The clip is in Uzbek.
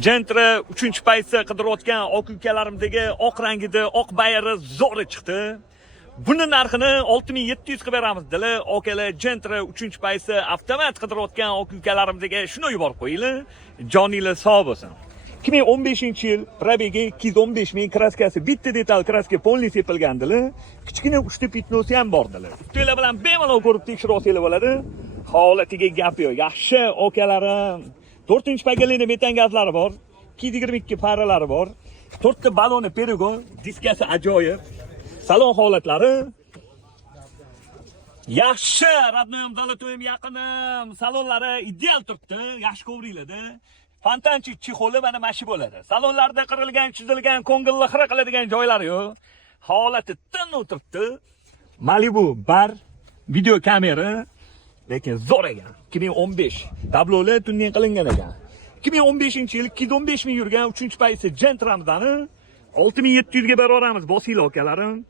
Gentra 3-paysi qidirayotgan oq ukalarimdagi oq rangida oq bayri zo'ri chiqdi. Buni narxini 6700 qilib beramiz dedilar. Okalar Gentra 3-paysi avtomat qidirayotgan oq ukalarimdagi shuni yuborib qo'yinglar. Joninglar sog' bo'lsin. 2015-yil probegi 215 ming, kraskasi bitta detal kraska polni sepilgandilar. Kichkina uchta pitnosi ham bordilar. Ustinglar bilan bemalol ko'rib tekshirib olsanglar bo'ladi. Holatiga gap yo'q. Yaxshi okalarim. 4-pagalikda metan gazlari bor. 222 paralari bor. 4 ta baloni Perigon, diskasi ajoyib. Salon holatlari yaxshi, radnoyim Zolotoyim yaqinim. Salonlari ideal turibdi, yaxshi kovringlarda. Fontanchik chixoli mana mashi bo'ladi. Salonlarda qirilgan, chizilgan, ko'ngilli xira qiladigan joylari yo'q. Holati tin o'tiribdi. Malibu bar, video kamera, lekin zo'r ekan. 2015 tablolar tunning qilingan ekan. 2015-yil 215 ming yurgan 3-paysi Gentram'dan 6700 ga beraveramiz, bosinglar okalarim.